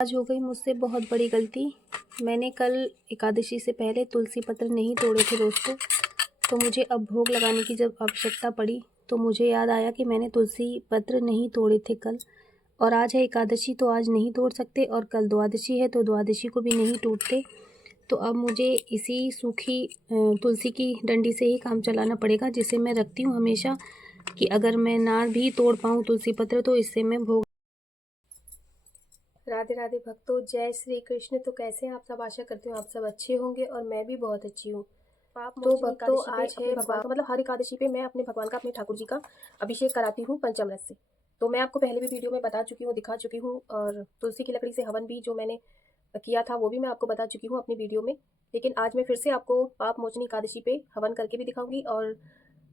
आज हो गई मुझसे बहुत बड़ी गलती। मैंने कल एकादशी से पहले तुलसी पत्र नहीं तोड़े थे दोस्तों। तो मुझे अब भोग लगाने की जब आवश्यकता पड़ी तो मुझे याद आया कि मैंने तुलसी पत्र नहीं तोड़े थे कल, और आज है एकादशी तो आज नहीं तोड़ सकते, और कल द्वादशी है तो द्वादशी को भी नहीं टूटते। तो अब मुझे इसी सूखी तुलसी की डंडी से ही काम चलाना पड़ेगा, जिसे मैं रखती हूँ हमेशा कि अगर मैं ना भी तोड़ पाऊँ तुलसी पत्र तो इससे मैं भोग। राधे राधे भक्तों, जय श्री कृष्ण। तो कैसे हैं आप सब? आशा करती हूँ आप सब अच्छे होंगे और मैं भी बहुत अच्छी हूँ। तो भक्तों, आज है भगवान का, मतलब हर एकादशी पे मैं अपने भगवान का, अपने ठाकुर जी का अभिषेक कराती हूँ पंचामृत से। तो मैं आपको पहले भी वीडियो में बता चुकी हूँ, दिखा चुकी हूँ, और तुलसी की लकड़ी से हवन भी जो मैंने किया था वो भी मैं आपको बता चुकी हूँ अपनी वीडियो में। लेकिन आज मैं फिर से आपको पाप मोचनी एकादशी पे हवन करके भी दिखाऊंगी और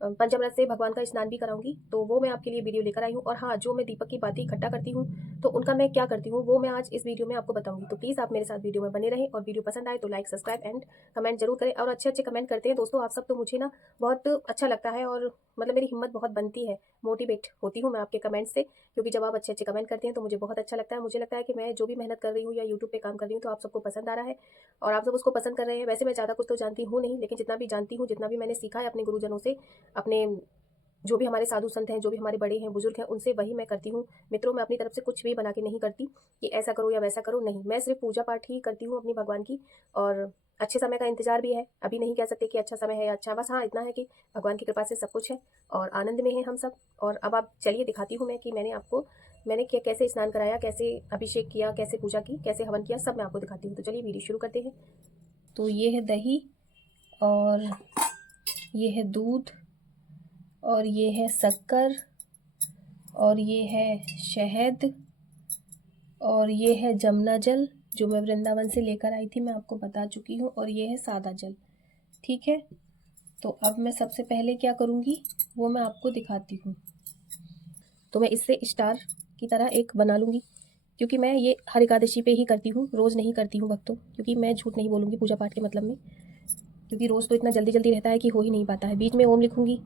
पंचामृत से भगवान का स्नान भी कराऊंगी। तो वो मैं आपके लिए वीडियो लेकर आई हूँ। और हाँ, जो मैं दीपक की बातें इकट्ठा करती हूँ तो उनका मैं क्या करती हूँ वो मैं आज इस वीडियो में आपको बताऊंगी। तो प्लीज़ आप मेरे साथ वीडियो में बने रहें, और वीडियो पसंद आए तो लाइक, सब्सक्राइब एंड कमेंट जरूर करें। और अच्छे अच्छे कमेंट करते हैं दोस्तों आप सब, तो मुझे ना बहुत अच्छा लगता है, और मतलब मेरी हिम्मत बहुत बनती है, मोटिवेट होती हूँ मैं आपके कमेंट से। क्योंकि जब आप अच्छे अच्छे कमेंट करते हैं तो मुझे बहुत अच्छा लगता है। मुझे लगता है कि मैं जो भी मेहनत कर रही हूँ या यूट्यूब पे काम कर रही हूँ तो आप सबको पसंद आ रहा है और आप सब उसको पसंद कर रहे हैं। वैसे मैं ज़्यादा कुछ तो जानती हूँ नहीं, लेकिन जितना भी जानती हूँ, जितना भी मैंने सीखा है अपने गुरुजनों से, अपने जो भी हमारे साधु संत हैं, जो भी हमारे बड़े हैं, बुजुर्ग हैं, उनसे वही मैं करती हूँ। मित्रों, मैं अपनी तरफ से कुछ भी बना के नहीं करती कि ऐसा करो या वैसा करो, नहीं। मैं सिर्फ पूजा पाठ ही करती हूँ अपनी भगवान की, और अच्छे समय का इंतजार भी है। अभी नहीं कह सकते कि अच्छा समय है या अच्छा, बस हाँ इतना है कि भगवान की कृपा से सब कुछ है और आनंद में है हम सब। और अब आप चलिए दिखाती हूँ मैं कि मैंने कैसे स्नान कराया, कैसे अभिषेक किया, कैसे पूजा की, कैसे हवन किया, सब मैं आपको दिखाती हूँ। तो चलिए वीडियो शुरू करते हैं। तो ये है दही, और ये है दूध, और ये है शक्कर, और ये है शहद, और ये है जमुना जल जो मैं वृंदावन से लेकर आई थी, मैं आपको बता चुकी हूँ, और ये है सादा जल। ठीक है, तो अब मैं सबसे पहले क्या करूँगी वो मैं आपको दिखाती हूँ। तो मैं इससे स्टार की तरह एक बना लूँगी, क्योंकि मैं ये हर एकादशी पे ही करती हूँ, रोज़ नहीं करती हूँ भक्तों, क्योंकि मैं झूठ नहीं बोलूँगी पूजा पाठ के मतलब में, क्योंकि रोज़ तो इतना जल्दी जल्दी रहता है कि हो ही नहीं पाता है। बीच में ओम लिखूँगी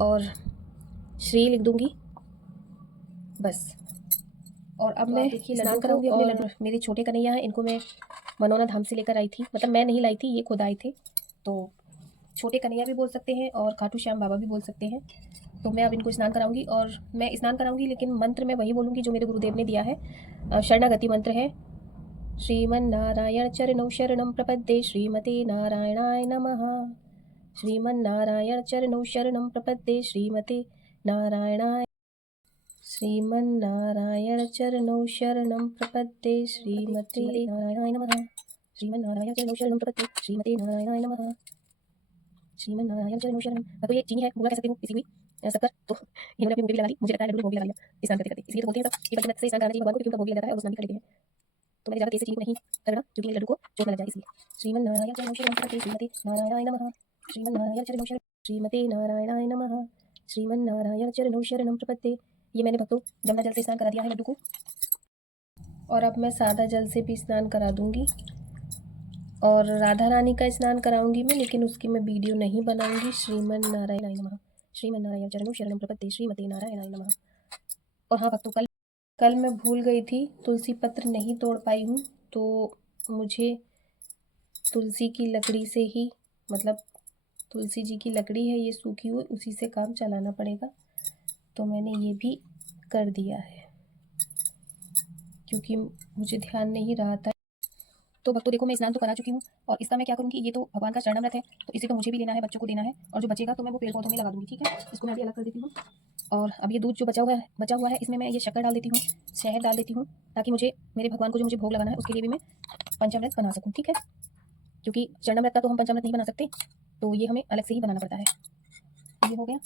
और श्री लिख दूँगी बस। और अब मैं स्नान कराऊंगी अपने लड्डू। मेरे छोटे कन्हैया हैं, इनको मैं मनोना धाम से लेकर आई थी, मतलब मैं नहीं लाई थी, ये खुद आए थे। तो छोटे कन्हैया भी बोल सकते हैं और खाटू श्याम बाबा भी बोल सकते हैं। तो मैं अब इनको स्नान कराऊंगी, और मैं स्नान कराऊंगी लेकिन मंत्र मैं वही बोलूँगी जो मेरे गुरुदेव ने दिया है। शरणागति मंत्र है, श्रीमन्नारायण चरणौ शरणं प्रपद्ये श्रीमते नारायणाय नमः। श्रीमन्नारायण चरणौ शरणं प्रपद्ये श्रीमते नारायणाय, श्रीमन्नारायण चरणौ शरणं प्रपद्ये श्रीमते नारायणाय नमः। श्रीमन्नारायण चरणौ शरणं प्रपद्ये श्रीमते नारायणाय नमः। श्रीमन्नारायण चरणौ शरणं। तो ये चीनी है, बुरा कह सकते हो किसी भी शक्कर। तो इन्होंने अपनी मुंह पे भी लगा ली, मुझे लगता है लड्डू को भोग लगा लिया स्नान करते करते, इसलिए तो बोलते हैं सब कि पंचमृत से स्नान कराना चाहिए भगवान को, क्योंकि उनका भोग भी लगाता है और स्नान भी कर लेते हैं। तो मैंने ज़्यादा तेज से चीनी को नहीं करना, क्योंकि लड्डू को चोट न लग जाए इसलिए। श्रीमन्नारायण चरणौ शरणं प्रपद्ये श्रीमते नारायणाय नमः। श्रीमन्नारायण चरणौ शरणं श्रीमते नारायणाय नमः। श्रीमन्नारायण चरणौ शरणं प्रपद्ये। ये मैंने भक्तों जमुना जल से स्नान करा दिया है लड्डू को, और अब मैं सादा जल से भी स्नान करा दूंगी, और राधा रानी का स्नान कराऊंगी मैं, लेकिन उसकी मैं वीडियो नहीं बनाऊंगी। श्रीमन्नारायणाय नमः। श्रीमन्नारायण चरणौ शरणं प्रपद्ये श्रीमते नारायणाय नमः। और हाँ भक्तों, कल मैं भूल गई थी, तुलसी पत्र नहीं तोड़ पाई हूँ, तो मुझे तुलसी की लकड़ी से ही, मतलब तुलसी जी की लकड़ी है ये सूखी हुई, उसी से काम चलाना पड़ेगा। तो मैंने ये भी कर दिया है क्योंकि मुझे ध्यान नहीं रहा था। तो भक्तों देखो, मैं स्नान तो करा चुकी हूँ, और इसका मैं क्या करूँगी, ये तो भगवान का चरणामृत है तो इसे तो मुझे भी लेना है, बच्चों को देना है, और जो बचेगा तो मैं वो पेड़ पौधों में लगा दूँगी। ठीक है, इसको मैं अभी अलग कर देती हूँ। और अब ये दूध जो बचा हुआ है इसमें मैं ये शक्कर डाल देती हूँ, शहद डाल देती हूँ, ताकि मुझे मेरे भगवान को जो मुझे भोग लगाना है उसके लिए भी मैं पंचामृत बना सकूँ। ठीक है, क्योंकि चरणामृत का तो हम पंचामृत नहीं बना सकते, तो ये हमें अलग से ही बनाना पड़ता है। ये हो गया,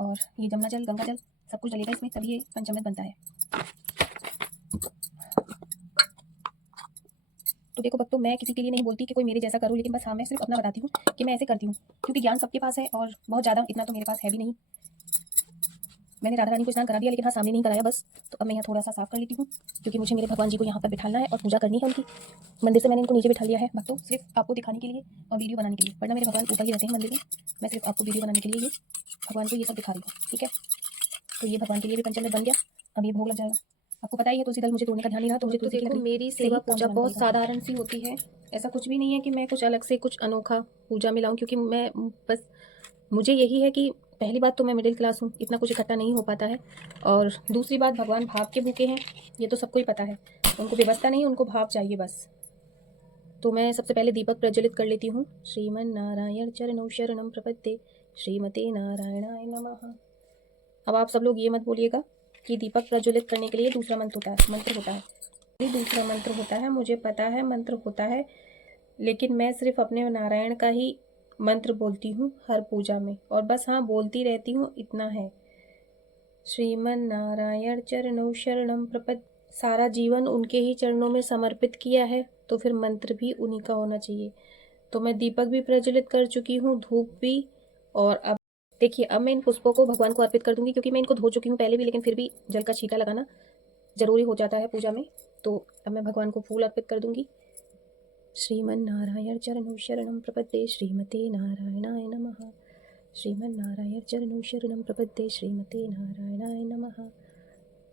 और ये जमुना जल, गंगा जल सब कुछ डलेगा इसमें, तभी ये पंचामृत बनता है। तो देखो भक्तों, मैं किसी के लिए नहीं बोलती कि कोई मेरे जैसा करो, लेकिन बस हाँ मैं सिर्फ अपना बताती हूँ कि मैं ऐसे करती हूँ, क्योंकि ज्ञान सबके पास है और बहुत ज़्यादा इतना तो मेरे पास है भी नहीं। मैंने राधा रानी को स्नान करा दिया, लेकिन हाँ सामने नहीं कराया बस। तो अब मैं यहाँ थोड़ा सा साफ कर लेती हूँ, क्योंकि मुझे मेरे भगवान जी को यहाँ पर बिठाना है और पूजा करनी है उनकी। मंदिर से मैंने इनको नीचे बिठा लिया है भक्तों, सिर्फ आपको दिखाने के लिए और वीडियो बनाने के लिए, वरना मेरे भगवान ऊपर ही रहते हैं मंदिर में। मैं सिर्फ आपको वीडियो बनाने के लिए ये भगवान को ये सब दिखा रही हूँ। ठीक है, तो ये भगवान के लिए भी पंचामृत बन गया, अब ये भोग लग जाएगा। आपको पता ही है तुलसी दल मुझे तोड़ने का ध्यान नहीं रहा, तो मुझे तुलसी की लकड़ी मेरी सेवा पूजा बहुत साधारण सी होती है। ऐसा कुछ भी नहीं है कि मैं कुछ अलग से कुछ अनोखा पूजा में लाऊं, क्योंकि मैं बस मुझे यही है कि पहली बात तो मैं मिडिल क्लास हूँ, इतना कुछ इकट्ठा नहीं हो पाता है, और दूसरी बात भगवान भाव के भूखे हैं, ये तो सबको ही पता है। उनको व्यवस्था नहीं, उनको भाव चाहिए बस। तो मैं सबसे पहले दीपक प्रज्वलित कर लेती हूँ। श्रीमन नारायण चरणौ शरणम प्रपद्ये श्रीमते नारायणाय नमः। अब आप सब लोग ये मत बोलिएगा कि दीपक प्रज्वलित करने के लिए दूसरा मंत्र होता है। दूसरा मंत्र होता है, मुझे पता है मंत्र होता है, लेकिन मैं सिर्फ अपने नारायण का ही मंत्र बोलती हूँ हर पूजा में, और बस हाँ बोलती रहती हूँ, इतना है। श्रीमन नारायण चरणौ शरणम प्रपद्ये, सारा जीवन उनके ही चरणों में समर्पित किया है, तो फिर मंत्र भी उन्हीं का होना चाहिए। तो मैं दीपक भी प्रज्वलित कर चुकी हूँ, धूप भी, और अब देखिए अब मैं इन पुष्पों को भगवान को अर्पित कर दूंगी, क्योंकि मैं इनको धो चुकी हूँ पहले भी, लेकिन फिर भी जल का छींटा लगाना जरूरी हो जाता है पूजा में। तो अब मैं भगवान को फूल अर्पित कर दूंगी। श्रीमन नारायण चरणौ शरणम प्रपद्ये श्रीमते नारायणाय नमः। श्रीमन नारायण चरणौ शरणम प्रपद्ये श्रीमते नारायणाय नमः।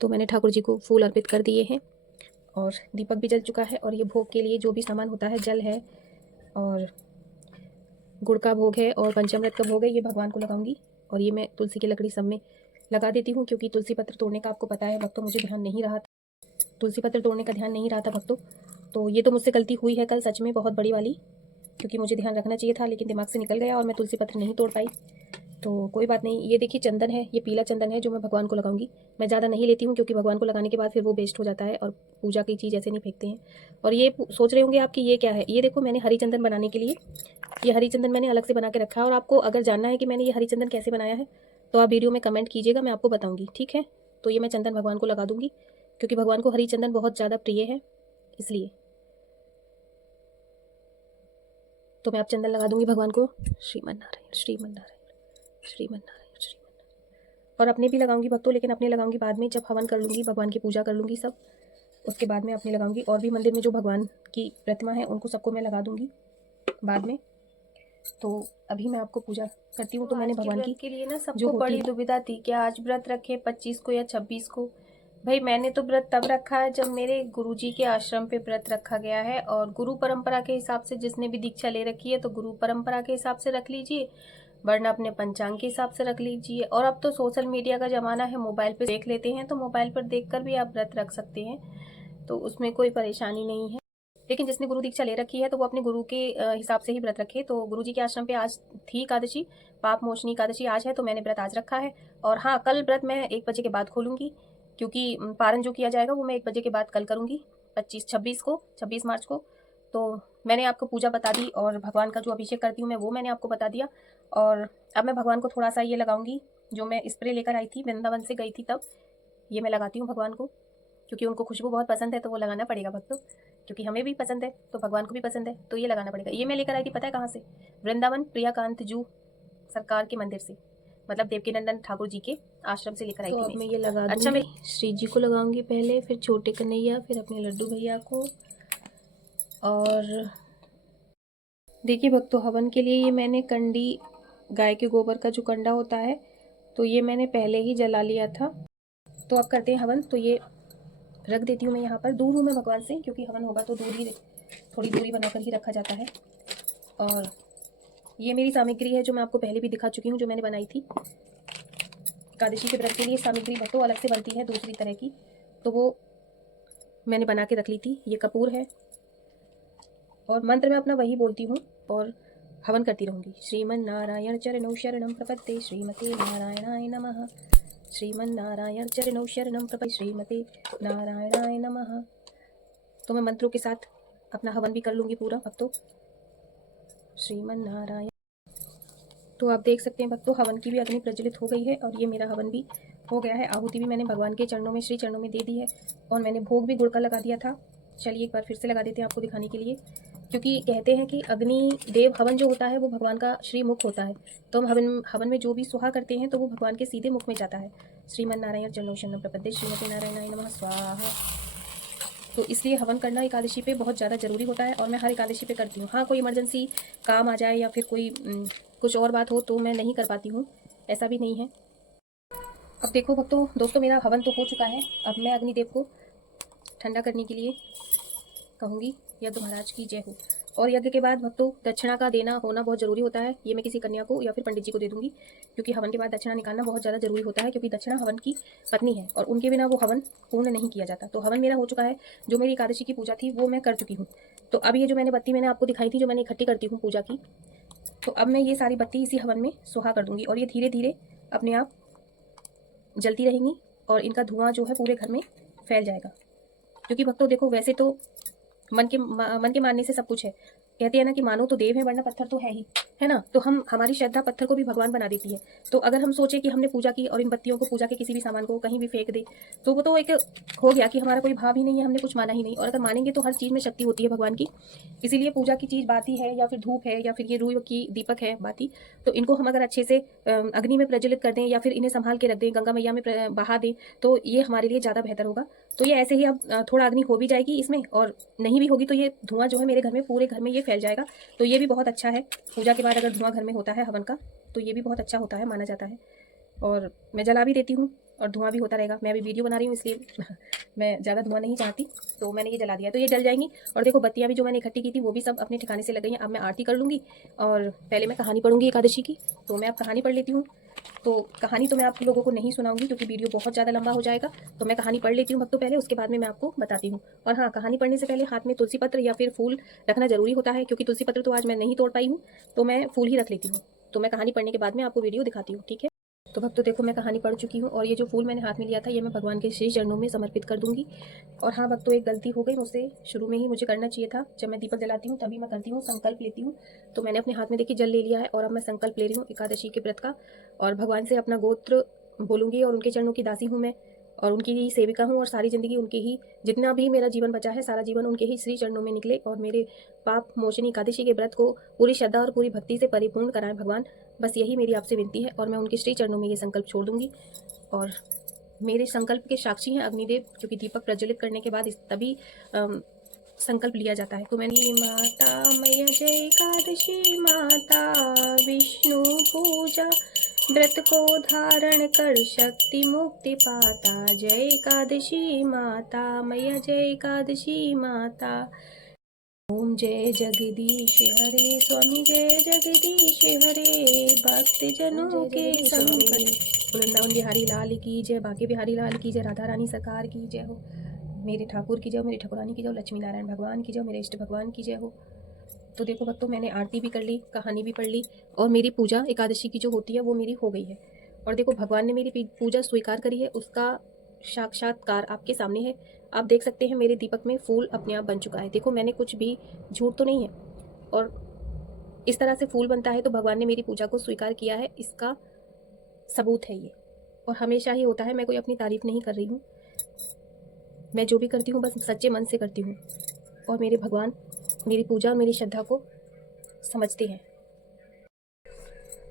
तो मैंने ठाकुर जी को फूल अर्पित कर दिए हैं, और दीपक भी जल चुका है, और ये भोग के लिए जो भी सामान होता है, जल है और गुड़ का भोग है और पंचामृत का भोग है, ये भगवान को लगाऊंगी। और ये मैं तुलसी की लकड़ी सब में लगा देती हूँ, क्योंकि तुलसी पत्र तोड़ने का आपको पता है भक्तों, मुझे ध्यान नहीं रहा था, तुलसी पत्र तोड़ने का ध्यान नहीं रहा था भक्तों। तो ये तो मुझसे गलती हुई है कल, सच में बहुत बड़ी वाली, क्योंकि मुझे ध्यान रखना चाहिए था, लेकिन दिमाग से निकल गया और मैं तुलसी पत्र नहीं तोड़ पाई। तो कोई बात नहीं। ये देखिए चंदन है, ये पीला चंदन है जो मैं भगवान को लगाऊंगी। मैं ज़्यादा नहीं लेती हूँ, क्योंकि भगवान को लगाने के बाद फिर वो वेस्ट हो जाता है, और पूजा की चीज़ ऐसे नहीं फेंकते हैं। और ये सोच रहे होंगे आप कि ये क्या है, ये देखो मैंने हरी चंदन बनाने के लिए ये हरी चंदन मैंने अलग से बना के रखा है, और आपको अगर जानना है कि मैंने ये हरी चंदन कैसे बनाया है, तो आप वीडियो में कमेंट कीजिएगा, मैं आपको बताऊँगी, ठीक है। तो ये मैं चंदन भगवान को लगा दूँगी, क्योंकि भगवान को हरी चंदन बहुत ज़्यादा प्रिय है, इसलिए। तो मैं आप चंदन लगा दूँगी भगवान को। श्रीमन नारायण श्रीमन नारायण श्रीमन नारायण श्रीमन नारायण। और अपने भी लगाऊंगी भक्तों, लेकिन अपने लगाऊंगी बाद में, जब हवन कर लूँगी, भगवान की पूजा कर लूँगी सब, उसके बाद में अपने लगाऊंगी। और भी मंदिर में जो भगवान की प्रतिमा है उनको सबको मैं लगा दूँगी बाद में। तो अभी मैं आपको पूजा करती हूँ। तो मैंने भगवान की के लिए ना सबको बड़ी दुविधा थी कि आज व्रत रखे 25 को या 26 को। भाई मैंने तो व्रत तब रखा है जब मेरे गुरुजी के आश्रम पे व्रत रखा गया है, और गुरु परंपरा के हिसाब से जिसने भी दीक्षा ले रखी है तो गुरु परंपरा के हिसाब से रख लीजिए, वरना अपने पंचांग के हिसाब से रख लीजिए। और अब तो सोशल मीडिया का ज़माना है, मोबाइल पे देख लेते हैं, तो मोबाइल पर देखकर भी आप व्रत रख सकते हैं, तो उसमें कोई परेशानी नहीं है। लेकिन जिसने गुरु दीक्षा ले रखी है तो वो अपने गुरु के हिसाब से ही व्रत रखे। तो गुरु जी के आश्रम पे आज थी एकादशी, पाप मोचनी एकादशी आज है, तो मैंने व्रत आज रखा है। और हाँ, कल व्रत मैं 1 बजे के बाद खोलूँगी, क्योंकि पारण जो किया जाएगा वो मैं 1 बजे के बाद कल करूँगी, 26 मार्च को। तो मैंने आपको पूजा बता दी, और भगवान का जो अभिषेक करती हूँ मैं वो मैंने आपको बता दिया। और अब मैं भगवान को थोड़ा सा ये लगाऊंगी, जो मैं स्प्रे लेकर आई थी, वृंदावन से गई थी तब, ये मैं लगाती हूँ भगवान को, क्योंकि उनको खुशबू बहुत पसंद है, तो वो लगाना पड़ेगा भक्तों, क्योंकि हमें भी पसंद है तो भगवान को भी पसंद है, तो ये लगाना पड़ेगा। ये मैं लेकर आई थी पता है कहाँ से, वृंदावन प्रियाकांत जू सरकार के मंदिर से, मतलब देवकीनंदन ठाकुर जी के आश्रम से लेकर आई थी। मैं ये लगा दूंगी। अच्छा, मैं श्री जी को लगाऊंगी पहले, फिर छोटे कन्हैया, फिर अपने लड्डू भैया को। और देखिए भक्तों, हवन के लिए ये मैंने कंडी, गाय के गोबर का जो कंडा होता है, तो ये मैंने पहले ही जला लिया था। तो अब करते हैं हवन। तो ये रख देती हूँ मैं यहाँ पर, दूर हूँ मैं भगवान से, क्योंकि हवन होगा तो थोड़ी दूरी बनाकर ही रखा जाता है। और ये मेरी सामग्री है जो मैं आपको पहले भी दिखा चुकी हूँ, जो मैंने बनाई थी एकादशी के व्रत के लिए। सामग्री भक्तों अलग से बनती है दूसरी तरह की, तो वो मैंने बना के रख ली थी। ये कपूर है, और मंत्र मैं अपना वही बोलती हूँ और हवन करती रहूँगी। श्रीमन नारायण चरणौ शरणम प्रपद्ये श्रीमते नारायणाय नमः। श्रीमन नारायण चरणौ शरणम प्रपद्ये श्रीमते नारायणाय नमः। तो मैं मंत्रों के साथ अपना हवन भी कर लूँगी पूरा भक्तों। श्रीमन नारायण। तो आप देख सकते हैं भक्तों, हवन की भी अग्नि प्रज्वलित हो गई है, और ये मेरा हवन भी हो गया है। आहुति भी मैंने भगवान के चरणों में, श्री चरणों में दे दी है, और मैंने भोग भी गुड़ का लगा दिया था। चलिए एक बार फिर से लगा देते हैं आपको दिखाने के लिए, क्योंकि कहते हैं कि अग्नि देव हवन जो होता है वो भगवान का श्रीमुख होता है। तो हम हवन में जो भी सुहा करते हैं तो वो भगवान के सीधे मुख में जाता है। श्रीमन नारायण चरणौ शरणम प्रपद्ये श्रीमते नारायणाय नमः स्वाहा। तो इसलिए हवन करना एकादशी पे बहुत ज़्यादा ज़रूरी होता है, और मैं हर एकादशी पे करती हूँ। हाँ, कोई इमरजेंसी काम आ जाए या फिर कोई कुछ और बात हो तो मैं नहीं कर पाती हूँ, ऐसा भी नहीं है। अब देखो भक्तों, दोस्तों मेरा हवन तो हो चुका है। अब मैं अग्निदेव को ठंडा करने के लिए कहूँगी यज्ञ महाराज की जय हो। और यज्ञ के बाद भक्तों दक्षिणा का देना होना बहुत ज़रूरी होता है। ये मैं किसी कन्या को या फिर पंडित जी को दे दूँगी, क्योंकि हवन के बाद दक्षिणा निकालना बहुत ज़्यादा ज़रूरी होता है, क्योंकि दक्षिणा हवन की पत्नी है और उनके बिना वो हवन पूर्ण नहीं किया जाता। तो हवन मेरा हो चुका है, जो मेरी एकादशी की पूजा थी वो मैं कर चुकी हूँ। तो अब ये जो मैंने बत्ती मैंने आपको दिखाई थी, जो मैंने इकट्ठी करती हूँ पूजा की, तो अब मैं ये सारी बत्ती इसी हवन में सुहा कर दूँगी और ये धीरे धीरे अपने आप जलती रहेंगी और इनका धुआं जो है पूरे घर में फैल जाएगा। क्योंकि भक्तों देखो, वैसे तो मन के मानने से सब कुछ है। कहते हैं ना कि मानो तो देव है वरना पत्थर तो है ही, है ना। तो हमारी श्रद्धा पत्थर को भी भगवान बना देती है। तो अगर हम सोचे कि हमने पूजा की और इन बत्तियों को पूजा के किसी भी सामान को कहीं भी फेंक दे, तो वो तो एक हो गया कि हमारा कोई भाव ही नहीं है, हमने कुछ माना ही नहीं। और अगर मानेंगे तो हर चीज़ में शक्ति होती है भगवान की। इसीलिए पूजा की चीज़ बाती है या फिर धूप है या फिर ये रूई की दीपक है बाती, तो इनको हम अगर अच्छे से अग्नि में प्रज्वलित कर दें या फिर इन्हें संभाल के रख दें, गंगा मैया में बहा दें, तो ये हमारे लिए ज़्यादा बेहतर होगा। तो ये ऐसे ही अब थोड़ा अग्नि हो भी जाएगी इसमें, और नहीं भी होगी तो ये धुआं जो है मेरे घर में पूरे घर में ये फैल जाएगा। तो ये भी बहुत अच्छा है। पूजा के बाद अगर धुआं घर में होता है हवन का, तो ये भी बहुत अच्छा होता है, माना जाता है। और मैं जला भी देती हूँ और धुआं भी होता रहेगा। मैं अभी वीडियो बना रही हूँ इसलिए मैं ज़्यादा धुआं नहीं चाहती, तो मैंने ये जला दिया। तो ये जल जाएंगी। और देखो बत्तियाँ भी जो मैंने इकट्ठी की थी वो भी सब अपने ठिकाने से लग गई हैं। अब मैं आरती कर लूँगी और पहले मैं कहानी पढ़ूंगी एकादशी की। तो मैं अब कहानी पढ़ लेती हूँ। तो कहानी तो मैं आप लोगों को नहीं सुनाऊंगी क्योंकि वीडियो बहुत ज़्यादा लंबा हो जाएगा। तो मैं कहानी पढ़ लेती हूँ भक्तों पहले, उसके बाद में मैं आपको बताती हूँ। और हाँ, कहानी पढ़ने से पहले हाथ में तुलसी पत्र या फिर फूल रखना जरूरी होता है, क्योंकि तुलसी पत्र तो आज मैं नहीं तोड़ पाई हूँ, तो मैं फूल ही रख लेती हूँ। तो मैं कहानी पढ़ने के बाद में आपको वीडियो दिखाती हूँ, ठीक है। तो भक्तों देखो, मैं कहानी पढ़ चुकी हूँ और ये जो फूल मैंने हाथ में लिया था ये मैं भगवान के श्री चरणों में समर्पित कर दूंगी। और हाँ भक्तों, एक गलती हो गई मुझसे, शुरू में ही मुझे करना चाहिए था। जब मैं दीपक जलाती हूँ तभी मैं करती हूँ, संकल्प लेती हूँ। तो मैंने अपने हाथ में देखिए जल ले लिया है और अब मैं संकल्प ले रही हूँ एकादशी के व्रत का, और भगवान से अपना गोत्र बोलूँगी और उनके चरणों की दासी हूँ मैं, और उनकी ही सेविका हूँ। और सारी ज़िंदगी उनके ही, जितना भी मेरा जीवन बचा है सारा जीवन उनके ही श्री चरणों में निकले और मेरे पाप मोचनी एकादशी के व्रत को पूरी श्रद्धा और पूरी भक्ति से परिपूर्ण कराएं भगवान। बस यही मेरी आपसे विनती है। और मैं उनके श्री चरणों में ये संकल्प छोड़ दूंगी। और मेरे संकल्प के साक्षी हैं अग्निदेव, क्योंकि दीपक प्रज्वलित करने के बाद इस तभी संकल्प लिया जाता है। तो मैंने माता मैया जय एकादशी माता विष्णु पूजा व्रत को धारण कर शक्ति मुक्ति पाता, जय एकादशी माता मैया जय एकादशी माता। ओम जय जगदीश हरे स्वामी जय जगदीश हरे, भक्त जनों के संकट। वृंदावन बिहारी लाल की जय, बांके बिहारी लाल की जय, राधा रानी सरकार की जय हो, मेरे ठाकुर की जय, मेरी ठाकुरानी की जय, लक्ष्मी नारायण भगवान की जय, मेरे इष्ट भगवान की जय हो। तो देखो भक्तों, मैंने आरती भी कर ली, कहानी भी पढ़ ली, और मेरी पूजा एकादशी की जो होती है वो मेरी हो गई है। और देखो भगवान ने मेरी पूजा स्वीकार करी है, उसका साक्षात्कार आपके सामने है। आप देख सकते हैं मेरे दीपक में फूल अपने आप बन चुका है। देखो मैंने कुछ भी झूठ तो नहीं है, और इस तरह से फूल बनता है तो भगवान ने मेरी पूजा को स्वीकार किया है, इसका सबूत है ये। और हमेशा ही होता है, मैं कोई अपनी तारीफ नहीं कर रही हूँ, मैं जो भी करती हूँ बस सच्चे मन से करती हूँ, और मेरे भगवान मेरी पूजा और मेरी श्रद्धा को समझते हैं।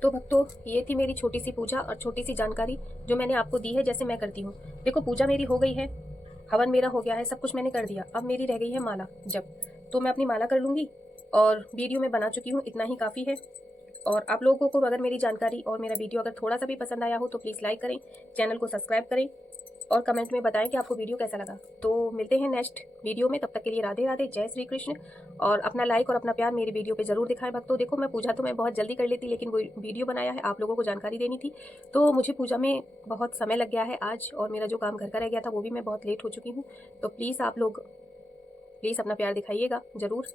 तो भक्तों, ये थी मेरी छोटी सी पूजा और छोटी सी जानकारी जो मैंने आपको दी है, जैसे मैं करती हूँ। देखो पूजा मेरी हो गई है, हवन मेरा हो गया है, सब कुछ मैंने कर दिया। अब मेरी रह गई है माला जब, तो मैं अपनी माला कर लूँगी, और वीडियो में बना चुकी हूँ, इतना ही काफ़ी है। और आप लोगों को अगर मेरी जानकारी और मेरा वीडियो अगर थोड़ा सा भी पसंद आया हो तो प्लीज़ लाइक करें, चैनल को सब्सक्राइब करें, और कमेंट में बताएं कि आपको वीडियो कैसा लगा। तो मिलते हैं नेक्स्ट वीडियो में, तब तक के लिए राधे राधे, जय श्री कृष्ण। और अपना लाइक और अपना प्यार मेरी वीडियो पे ज़रूर दिखाएं भक्तों। देखो मैं पूजा तो मैं बहुत जल्दी कर लेती, लेकिन वो वीडियो बनाया है, आप लोगों को जानकारी देनी थी, तो मुझे पूजा में बहुत समय लग गया है आज, और मेरा जो काम घर का रह गया था वो भी मैं बहुत लेट हो चुकी हूँ। तो प्लीज़ आप लोग प्लीज़ अपना प्यार दिखाइएगा ज़रूर।